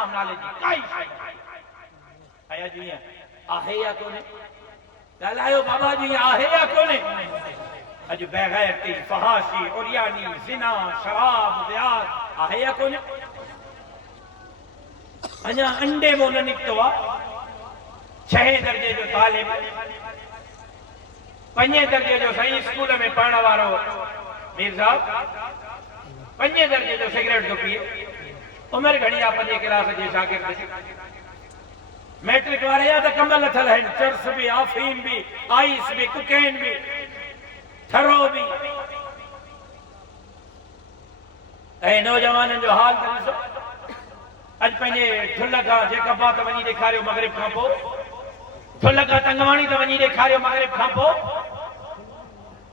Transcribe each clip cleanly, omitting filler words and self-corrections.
इस्लाम नाले जी काई आया जी आहे या कोने ॻाल्हायो बाबा जी आहे या कोने अज बेगैरती फहाशी उरियानी जिना शराब व्याज आहे या कोने अञा अंडे मो न निकतो आ 6 दर्जे जो तालिब 5 दर्जे जो सही स्कूल में पढ़ण वारो मीर साहब 5 दर्जे जो सिगरेट तो पिए उम्र घणी आ 5 क्लास जे शागिर्द मैट्रिक वाले या तो कमल अथल है चर्स भी अफीम भी आइस भी कुकैन भी थरो भी ए नौजवान जो हाल ॾिसो अज पंहिंजे ठुल खां जेका बात वञी ॾेखारियो मगरिब खां पोइ ठुल खां तंगवाणी त वञी ॾेखारियो मगरिब खां पोइ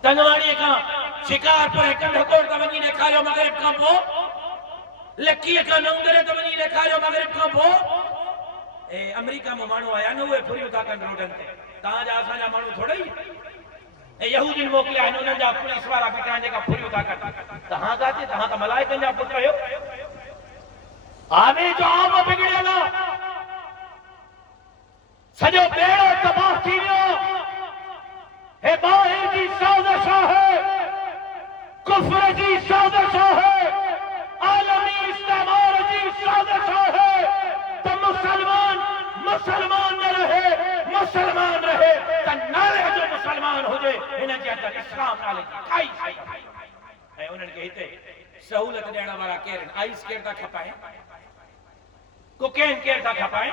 तंगवाणी खां शिकारपुर कंढकोट त वञी ॾेखारियो मगरिब खां पोइ लकीअ खां नौंदरे त वञी ॾेखारियो मगरिब खां पोइ ए अमेरिका में माण्हू आया न उहे फुरियूं था कनि रोडनि ते तव्हांजा असांजा माण्हू थोड़ा ई ए यहूदीन मोकिलिया आहिनि उन्हनि जा पुलिस वारा बीठा आहिनि जेका फुरियूं था कनि तव्हां काथे तव्हां त मलाइकनि जा पुट आहियो आवे जो आब बिगड़ियल सॼो बेड़ो तबाह थी वियो हे बाहि जी साज़िश आहे कुफ्र जी साज़िश आहे आलमी इस्तेमार जी साज़िश आहे तो मुसलमान न रहे मुसलमान रहे त नाले जो मुसलमान हुजे हिन जे अंदर इस्लाम नाले जी काई ऐं उन्हनि खे हिते सहूलियत ॾियण वारा केर आहिनि आइस केर था खपाए कोकेन केर था खपाए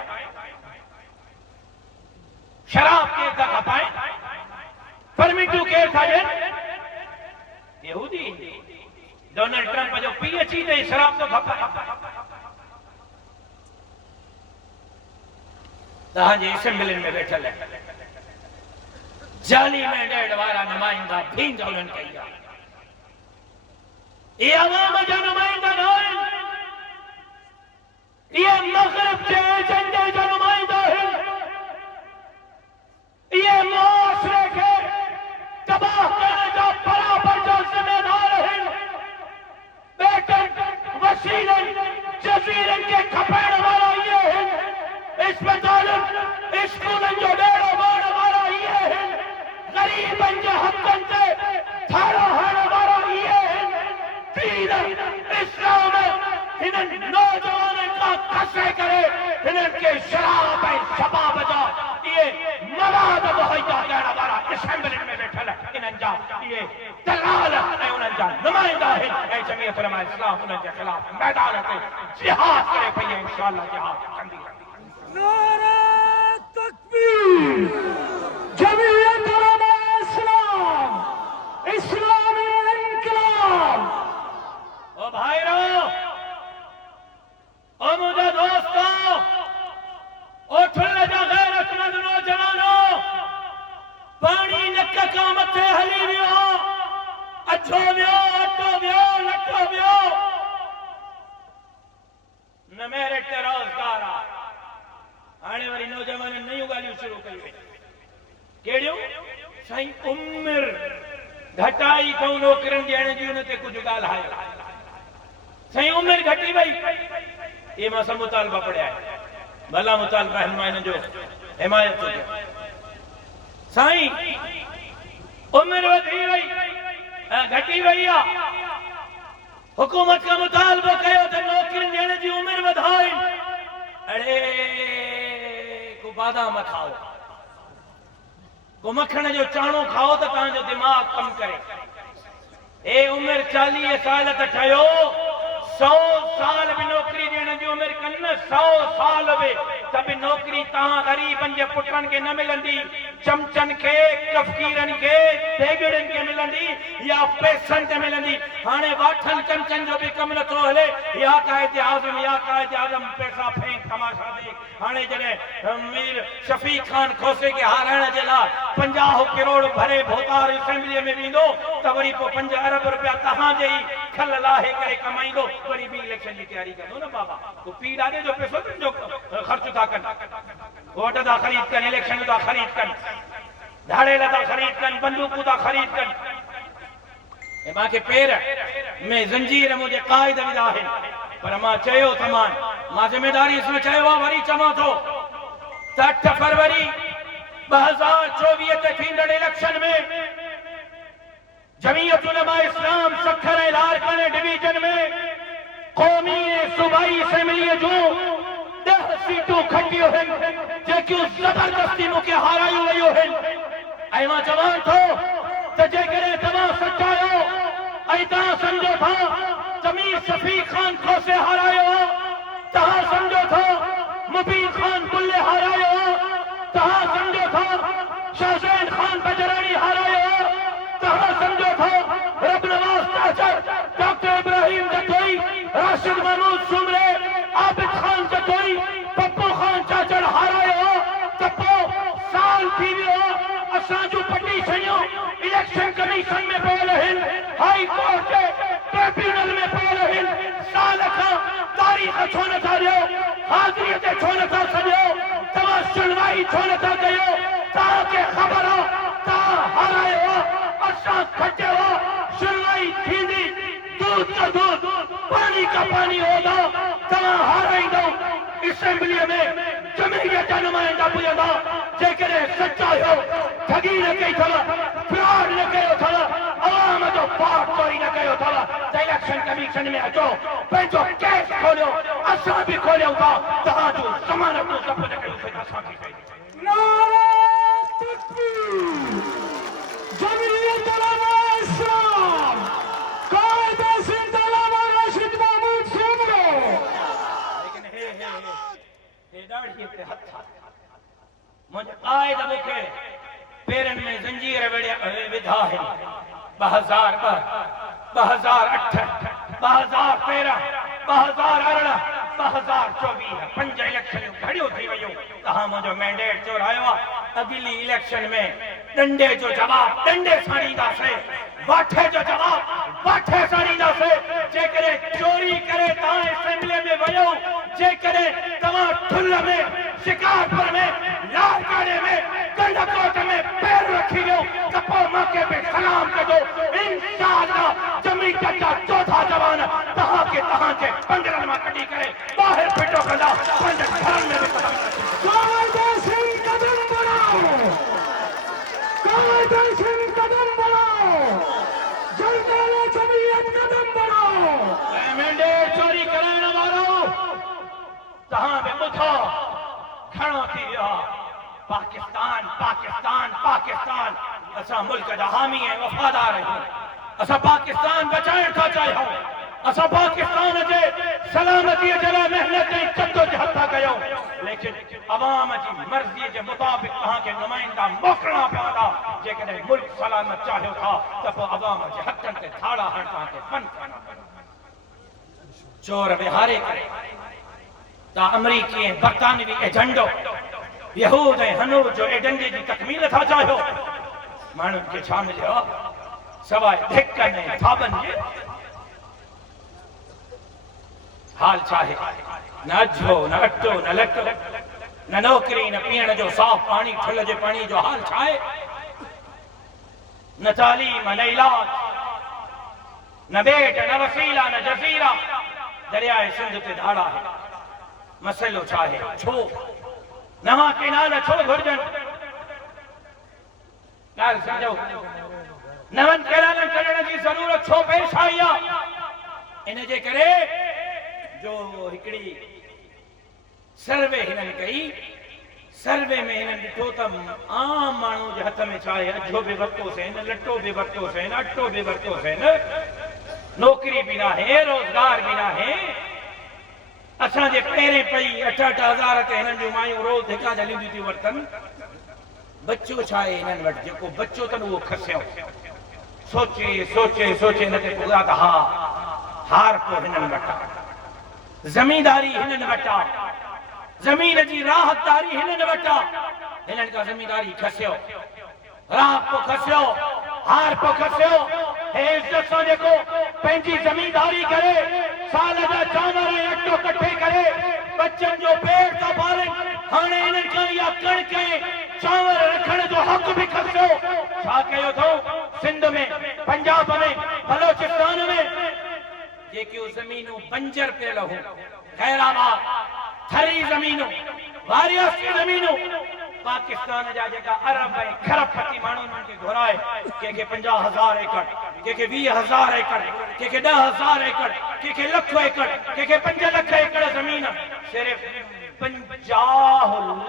शराब केर था खपाए परमिटू केर था ॾियनि यहूदी डोनाल्ड ट्रंप जो पीएचडी ते शराब तो खपाए तव्हांजे असेंबली में वेठल है जाली में ॾेढ वारा नुमाइंदा भींग उन्हनि कई आहे ये अवाम जा नुमाइंदा न आहिनि ये मग़रिब जे एजेंडे जा नुमाइंदा आहिनि ये मुआशरे खे तबाह करण जा बराबर जा ज़िम्मेदार आहिनि बेटनि वसीलनि जज़ीरनि खे खपाइण वारा इहे आहिनि अस्पतालनि स्कूलनि जो ॾेड़ो मारण वारा इहे आहिनि ग़रीबनि जे हक़नि ते थारो हणण वारा इहे आहिनि दीन इस्लाम हिननि नौजवाननि खां खसे करे हिननि खे शराब ऐं शबाब जा इहे मवाद मुहैया करण वारा असेंबली में वेठल हिननि जा इहे दलाल ऐं उन्हनि जा नुमाइंदा आहिनि ऐं जमीयत उलमा इस्लाम उन्हनि जे ख़िलाफ़ मैदान ते जिहाद करे पई आहे इंशाअल्लाह जिहाद कंदी नारा तकबीर जमीयत उलमा इस्लाम इस्लामी इनकलाब ओ भाइरो ओ मुझे दोस्तों ओ ठुल जा गैरतमंद नौजवानो पानी नक खां मथे हली वियो अछो वियो अटो वियो लटो वियो न मेरे ते रोज़गार आहे आने वाली नौजवान नयूं ॻाल्हियूं शुरू कयूं कहिड़ियूं साईं उमिरि घटाई अथऊं नौकरियुनि ॾियण जी उन ते कुझु ॻाल्हायो साईं उमिरि घटी वई ये मां सब मुतालबा पढ़िया है भला मुतालबा हिन जो हिमायत थो कयां साईं उमिरि वधी वई घटी वई आहे हुकूमत का मुतालबो कयो त नौकरियुनि ॾियण जी उमिरि वधाए अड़े को बादाम खाओ को मखण जो चाणो खाओ तो तव्हांजो दिमाग़ कम करे ए उमिरि 40 साल त ठहियो 100 साल भी नौकरी ॾियण जी उमिरि कनि न 100 साल भी त बि नौकरी तव्हां ग़रीबनि जे पुटनि खे न मिलंदी चमचनि खे कफ़कीरनि खे देगड़नि खे मिलंदी या पैसनि ते मिलंदी हाणे वाठनि चमचनि जो बि कमु नथो हले या कायदे आज़म पैसा फेंक तमाशा देख हाणे जॾहिं मीर शफीक खान खोसे खे हाराइण जे लाइ 50 करोड़ भरे भोतार असेंबलीअ में वेंदो त वरी पोइ 5 अरब रुपया तव्हांजे ई खल लाहे करे कमाईंदो वरी ॿी इलेक्शन जी तयारी कंदो न बाबा तूं पीउ ॾाॾे जो पैसो तुंहिंजो ख़र्च था कनि वोट था ख़रीद कनि इलेक्शन था ख़रीद कनि धाड़ेल था ख़रीद कनि बंदूकूं था ख़रीद कनि मांखे पेर में ज़ंजीर मुंहिंजे क़ाइद विधा आहिनि पर मां चयो तमान मां जिम्मेदारी सां चयो आहे वरी चवां थो त 8 फरवरी 2024 ते थींदड़ इलेक्शन में जमीयत उलमा इस्लाम सखर ऐं लारकाने डिवीजन में क़ौमी ऐं सूबाई असेंबलीअ जूं 10 सीटूं खटियूं आहिनि जेकियूं ज़बरदस्ती मूंखे हारायूं वयूं आहिनि ऐं मां चवां थो त जेकॾहिं तव्हां सचा आहियो ऐं तव्हां सम्झो था त मीर शफीक खान खोसे हारायो आहे तव्हां सम्झो था मुबीन खान बुल्ले हारायो आहे तव्हां सम्झो था शहज़ैन खान बजरानी हारायो आहे तव्हां सम्झो था रब नवाज़ चाचर डॉक्टर इब्राहिम जतोई राशिद महमूद सुमरे आबिद खान जतोई पप्पू खान चाचर हारायो त पोइ साल थी वियो असां जूं पटिशनियूं इलेक्शन कमीशन में पियल आहिनि हाई कोर्ट जे ट्रिब्यूनल में पियल आहिनि साल खां तारीख़ छो नथा ॾियो हाज़िरीअ ते छो नथा सॼो तव्हां सुनवाई छो नथा कयो तव्हांखे ख़बर आहे तव्हां हारायो असां खटियो सुनवाई थींदी दूध का दूध पानी का पानी होगा तव्हां हाराईंदो असेंबलीअ में जमहूरियत जा नुमाइंदा पुॼंदा जेकॾहिं सचा आहियो ठगी न कई अथव फ्रॉड न कयो अथव अवाम जो पाप चोरी न कयो अथव त इलेक्शन कमीशन में अचो पंहिंजो केस खोलियो असां बि खोलियूं था तव्हां जूं ज़मानतूं ज़ब्त न कयूं त असांखे कई नारा तकबीर जमीयत उलमा इस्लाम कायद सिंध उलमा राशिद महमूद सुमरे लेकिन हे दाढ़ी ते हथ मुझे कायद मूंखे पेरनि में ज़ंजीर विधा आहिनि 2002 2008 2013 2018 2024 5 इलेक्शनियूं घड़ियूं थी वयूं तव्हां मुंहिंजो मैंडेट चोरायो आहे अॻिली इलेक्शन में डंडे जो जवाब डंडे सां ॾींदासीं वाठे जो जवाब वाठे सां ॾींदासीं जेकॾहिं चोरी करे तव्हां असेंबली में वयो जेकॾहिं तव्हां ठुल में शिकारपुर में लारकाने में गंडकोट में पैर रखी वियो त पोइ मूंखे बि सलाम कजो इंशाअल्लाह जमीयत जा चौथा जवान तव्हांखे पंजरनि मां कढी करे ॿाहिरि फिटो कंदा पंहिंजे घरनि में बि कायद सिंध कदम बढ़ाओ कायद सिंध कदम बढ़ाओ जलदार जमीयत कदम बढ़ाओ मैंडेट चोरी कराइण वारो तव्हां बि ॿुधो खड़ो थी वियो पाकिस्तान पाकिस्तान पाकिस्तान असां मुल्क जा हामी ऐं वफ़ादार आहियूं असां पाकिस्तान बचाइण था चाहियूं असां पाकिस्तान जे सलामतीअ जे लाइ महिनत ऐं जद्दोजहद था कयूं लेकिन अवाम जी मर्ज़ीअ जे मुताबिक़ तव्हांखे नुमाइंदा मोकिलणा पवंदा जेकॾहिं मुल्क सलामत चाहियो था त पोइ अवाम जे हथनि ते थाड़ा हण तव्हांखे बंदि करणा पवंदा चोर विहारे करे तव्हां अमरीकी ऐं बरतानवी एजेंडो यहूद ऐं हनूद जो एजेंडे जी तकमील था चाहियो माण्हुनि खे छा मिलियो सवाइ धिकनि ऐं थाबनि जे हाल छा आहे न अझो न अटो न लटो न नौकरी न पीअण जो साफ़ पाणी ठुल जे पाणी जो हाल छा आहे न तालीम न इलाज न बेट न वसीला न जज़ीरा दरियाए सिंध ते धाड़ा आहे मसइलो छा आहे छो नवां केनाल छो घुर्जनि ॻाल्हि सम्झो नवनि केनालनि कढण जी ज़रूरत छो पेश आई आहे इन जे करे जो हिकिड़ी सर्वे हिननि कई सर्वे में हिननि ॾिठो त आम माण्हू जे हथ में छा आहे अझो बि वरितोसीं लटो बि वरितोसीं अटो बि वरितोसीं नौकरी बि न आहे रोज़गार बि न आहे असांजे पहिरें पई 8-8 हज़ार ते हिननि जूं मायूं रोज़ धिका झलींदियूं थियूं वरतनि बच्चो छा आहे हिननि वटि जेको बच्चो अथनि उहो खसियो सोचे सोचे सोचे हिन ते पुॻा त हा हार पोइ हिननि वटि आहे ज़मींदारी हिननि वटि आहे ज़मीन जी राहतदारी हिननि वटि आहे हिननि खां ज़मींदारी खसियो राह पोइ खसियो हार पोइ खसियो हे इज़त सां जेको पंहिंजी ज़मींदारी करे साल जा चांवर ऐं अटो कठे करे बच्चनि जो पेट था पालनि हाणे हिननि खां इहा कणिक ऐं चांवर रखण जो हक़ बि खसियो छा कयो अथऊं सिंध में पंजाब में बलोचिस्तान में जेकियूं ज़मीनूं बंजर पियल हो, गैराबाद थरी ज़मीनूं, वारियस ज़मीनूं, पाकिस्तान जा जेका अरब ऐं खरबपति माण्हुनि खे घुराए, कंहिंखे 50,000 एकड़, कंहिंखे 20,000 एकड़, कंहिंखे 10,000 एकड़, कंहिंखे लख एकड़, कंहिंखे 5 लख एकड़ ज़मीन, सिर्फ़ 50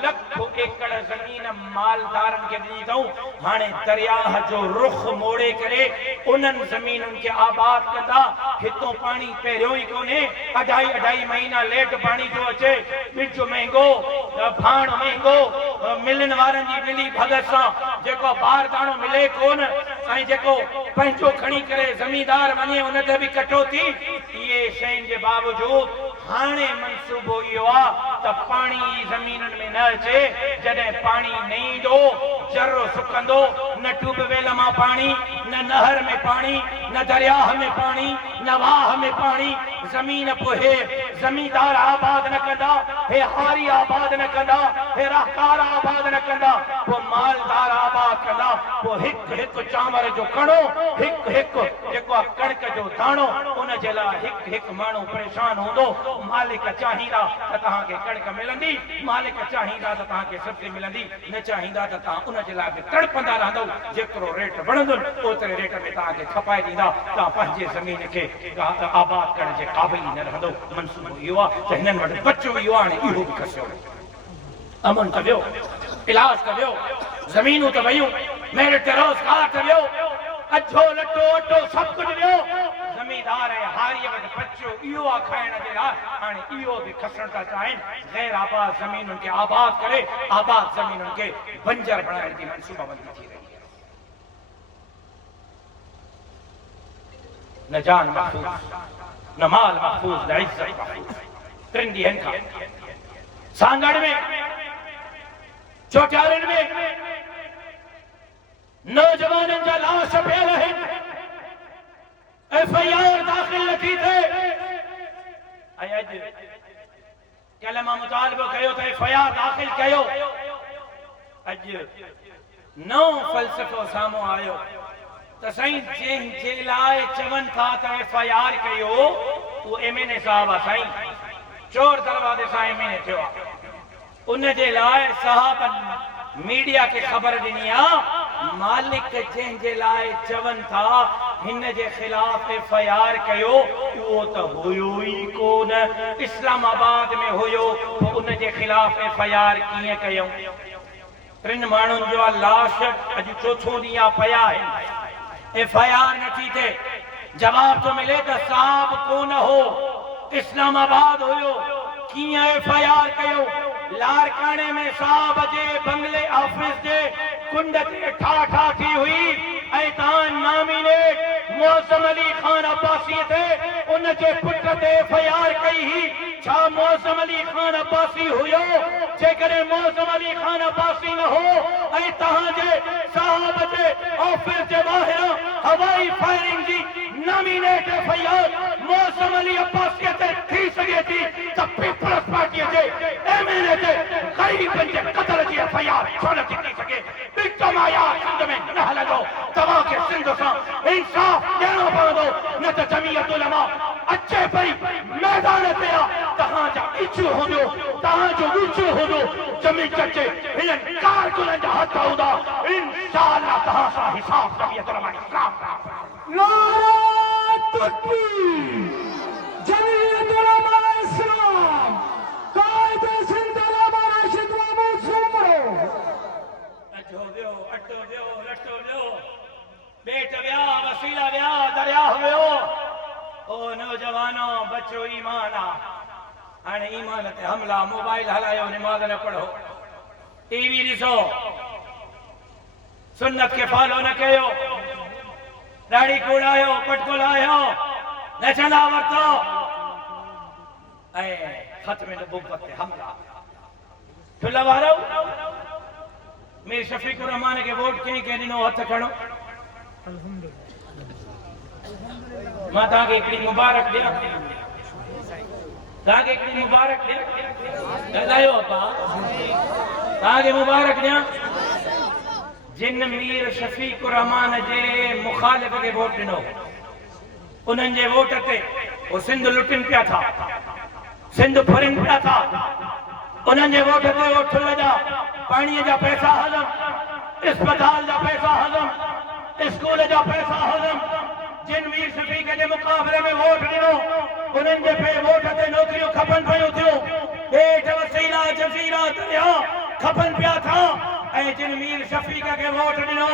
लख एकड़ ज़मीन मालदारनि खे ॾिनी अथऊं। हाणे दरियाह जो रुख मोड़े करे उन्हनि ज़मीनुनि खे आबाद कंदा। हितों पाणी पहिरियों ई कोन्हे, 2.5 महीना लेट पाणी थो अचे, ॿिज महांगो, भाण महांगो, मिलनि वारनि जी मिली भगत सां जेको बारदाणो मिले कोन, ऐं जेको पंहिंजो खणी करे ज़मींदार वञे उन ते बि कटौती। इहे शयुनि जे बावजूद हाणे मनसूबो इहो आहे त पाणी ज़मीनुनि में न अचे। जॾहिं पाणी न ईंदो, जर्रो सुकंदो, न ट्यूबवेल मां पाणी, न नहर में पाणी, न दरियाह में पाणी, न वाह में पाणी, ज़मीन पोइ ज़मींदार आबाद न कंदा, हे हारी आबाद न कंदा, हे राहकार आबाद न कंदा, पोइ मालदार आबाद कंदा। पोइ हिकु हिकु चांवर जो कणो, हिकु हिकु जेको आहे कणिक जो दाणो, उन जे लाइ हिकु हिकु माण्हू परेशान हूंदो। मालिक चाहींदा त तव्हांखे कणिक मिलंदी, मालिक चाहींदा त तव्हांखे सब्जी मिलंदी, न चाहींदा त तव्हां उन जे लाइ बि तड़पंदा रहंदव। जेतिरो रेट वणंदो ओतिरे रेट में तव्हांखे खपाए ॾींदा, तव्हां पंहिंजे ज़मीन खे आबाद करण जे क़ाबिल ई न रहंदो। मनसूबो इहो आहे त हिननि वटि बचो इहो आहे, हाणे इहो बि कसियो। अमन करियो, इलाज करियो, ज़मीनूं त वयूं, मेरिट रोज़गार त वियो, अछो लटो अटो सभु कुझु वियो। ज़मींदार ऐं हारीअ वटि बचियो इहो आहे खाइण जे लाइ, हाणे इहो बि खसण था चाहिनि। गैर आबाद ज़मीनुनि खे आबाद करे आबाद ज़मीनुनि खे बंजर बणाइण जी मनसूबाबंदी थी रही आहे। न जान महफूज़, न माल महफूज़, न इज़्ज़त महफूज़। 3 ॾींहनि खां सांगड़ में, चौटारनि में नौजवाननि जा लाश पियल आहिनि, FIR दाख़िल नथी थिए। ऐं अॼु कल्ह मां मुतालिबो कयो त FIR दाख़िल कयो। अॼु नओं फ़लसफ़ो साम्हूं आयो त साईं जंहिंजे लाइ चवनि था त FIR कयो उहो MNA साहिबु आहे। साईं चोर दरवाज़े सां MNA थियो आहे, उन जे लाइ साहब मीडिया खे ख़बर ॾिनी आहे। मालिक जंहिंजे लाइ चवनि था हिन जे ख़िलाफ़ FIR कयो, उहो त हुयो ई कोन, इस्लामाबाद में हुयो, पोइ उन जे ख़िलाफ़ FIR कीअं कयूं? 3 माण्हुनि जो लाश अॼु चोथों ॾींहुं आहे पिया आहिनि, FIR नथी थिए। जवाब थो मिले त साहब कोन हो, इस्लामाबाद हुयो, कीअं FIR कयो? लारकाने में साहब जे बंगले ऑफिस जे कुंड ते ठाठा थी हुई, ऐं तव्हां नामिनेट मौसम अली खान अब्बासी थे, उन जे पुट ते FIR कई ही। छा मौसम अली खान अब्बासी हुयो? जेकॾहिं मौसम अली खान अब्बासी न हो ऐं तव्हांजे साहब जे ऑफिस जे ॿाहिरां हवाई फायरिंग जी नामिनेट FIR मौसम अली अब्बासी ते थी सघे थी, त पीपल्स पार्टीअ जे MNA ते ग़रीबनि जे क़त्ल जी FIR छो नथी थी सघे? सिंध में न हलंदो, तव्हांखे सिंध सां इंसाफ़ ॾियणो पवंदो, न त जमीयत उलमा अचे पई मैदान ते आहे। तव्हांजा इच्छू हूंदो, तव्हांजो विचू हूंदो, जमी चचे हिननि कारकुननि जा हथ हूंदा, इंशाअल्लाह तव्हां सां हिसाब जमीयत उलमा इस्लाम। नारा तकबीर, जमीयत उलमा इस्लाम, कायदे सिंध उलमा राशिद महमूद सुमरो। अचो वियो, अटो वियो, लटो वियो, बेट विया, वसीला विया, दरियाह वियो। ओ नौजवानो, बचो ईमान आहे। हाणे ईमान ते हमला, मोबाइल हलायो, निमाज़ न पढ़ो, TV ॾिसो, सुन्नत खे फॉलो न कयो, दाढ़ी कोड़ायो, पटको लायो, नचंदा वरितो, ऐं ख़त्म नबुव्वत ते हमला। ठुला वारो मीर शफीकुर रहमान के वोट कंहिं कंहिं ॾिनो? हथ खणो। मां तव्हांखे हिकिड़ी मुबारक ॾियां, तव्हांखे हिकिड़ी मुबारक ॾियां, ॻाल्हायो अप्पा, तव्हांखे मुबारक ॾियां। जिन मीर शफीकुर रहमान जे मुखालिफ़ खे वोट ॾिनो, उन्हनि जे वोट ते वो सिंध लुटिन पिया था, सिंध फरिन पिया था। उन्हनि जे वोट ते वोट लॻा, पाणीअ जा पैसा हलम, अस्पताल जा पैसा हलम, स्कूल जा पैसा हलम। जिन वीर शफीक जे मुक़ाबले में वोट ॾिनो, उन्हनि जे पे वोट ते नौकरियूं खपनि पियूं थियूं, हेठि वसीला जज़ीरा दरिया खपनि पिया था। ऐं जिन वीर शफीक खे वोट ॾिनो,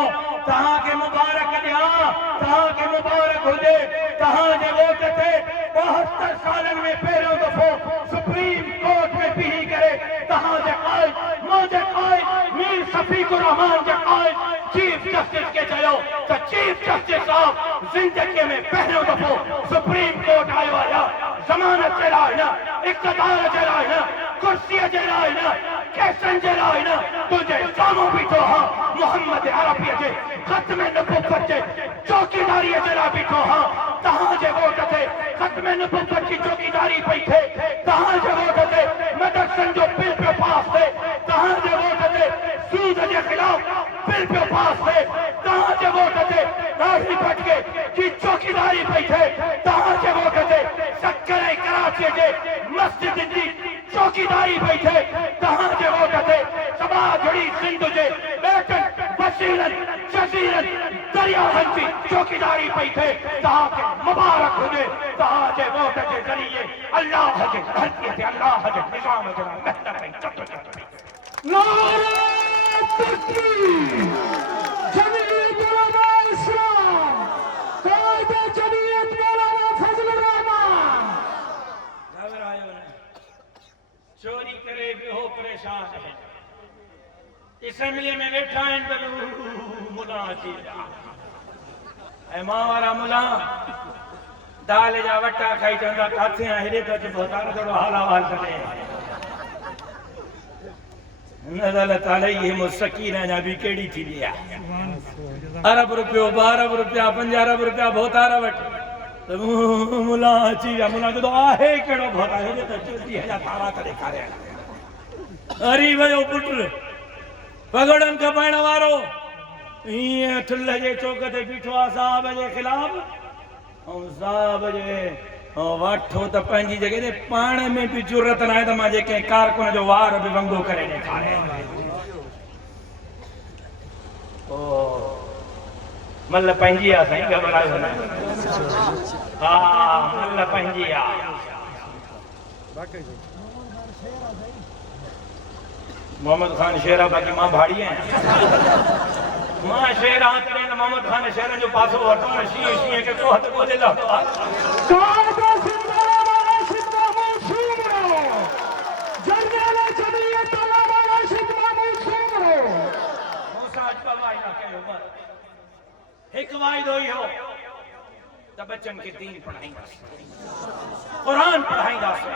तव्हांखे मुबारक ॾियां, तव्हांखे मुबारक हुजे। तव्हांजे वोट ते 72 सालनि में पहिरियों दफ़ो सुप्रीम कोर्ट में बीही करे तव्हांजे क़ाइद, मुंहिंजे क़ाइद मीर शफीकुर रहमान जे क़ाइद चीफ जस्टिस के चयो त चीफ जस्टिस साहब ज़िंदगीअ में पहिरियों दफ़ो सुप्रीम कोर्ट आयो आहे। ज़मानत जे लाइ न, इक़्तिदार जे लाइ न, कुर्सीअ जे लाइ न, कैसनि जे लाइ न, तुंहिंजे साम्हूं बीठो हा मोहम्मद अरबीअ जे ख़त्म नबुव्वत जे चौकीदारीअ जे लाइ बीठो हा। तव्हांजे वोट ते ख़त्म नबुव्वत जी चौकीदारी पई थिए, तव्हांजे वोट ते मदरसनि जो बिल पियो पास थिए, तव्हांजे वोट ते सूद जे ख़िलाफ़ बिल पियो पास थिए, तव्हांजे वोट ते दाढ़ी फटके जी चौकीदारी पई थिए, तव्हांजे वोट ते सक्कर ऐं कराची जे मस्जिद जी चौकीदारी पई थिए, तव्हांजे वोट ते सबा जुड़ी सिंध जे ॿेटनि वसीलनि जज़ीरनि दरियाहनि जी चौकीदारी पई थिए। तव्हांखे मुबारक हुजे। तव्हांजे वोट जे ज़रिए अल्लाह जे धरतीअ ते अल्लाह जे निज़ाम जे लाइ महिनत ऐं जदोजहद कई। नारे तकबीर। जमीयत उलमा इस्लाम, कायद जमीयत मौलाना फजलुर रहमान। घबरायो न, चोरी करे भी हो परेशान है। असेंबली में वेठा आहिनि त मुला अची विया, ऐं मां वारा मुला दाल जा वटा खाई चवंदा काथे आहे, हेॾे त चइबो तारो थोरो हाल अहवाल करे। नज़ल तालई मुस्तकीन अञा बि कहिड़ी थींदी आहे। अरब रुपयो, 2 अरब रुपया, 5 अरब रुपया भोतार वटि त मुला अची विया। मुला चवंदो आहे कहिड़ो भोतार, हेॾे त 34,000 तारा त ॾेखारिया। हरी वियो पुट पगड़नि खां पाइण वारो, हीअं ठुल जे चौक ते बीठो आहे साहब जे ख़िलाफ़, ऐं साहब जे वाठो त पंहिंजी जॻह ते पाण में बि ज़रूरत न आहे त मां जेके कारकुन जो वार बि वंगो करे ॾेखारे। मल पंहिंजी आहे साईं, घबरायो न। हा मल पंहिंजी आहे। मोहम्मद खान शेरा, बाक़ी मां भाड़ी आहियां। मां शेर हाथ में मोहम्मद खान शेर जो पासो वठो न, शींहं शींहं के को हथ कोले लातो आहे। कायद जिंदाबाद राशिद महमूद सूमरो, जनरल जमीयत उलमा राशिद महमूद सूमरो। मूंसां अॼु वाइदा कयो बस, हिकु वाइदो इहो त बच्चनि खे दीन पढ़ाईंदासीं, क़ुरान पढ़ाईंदासीं,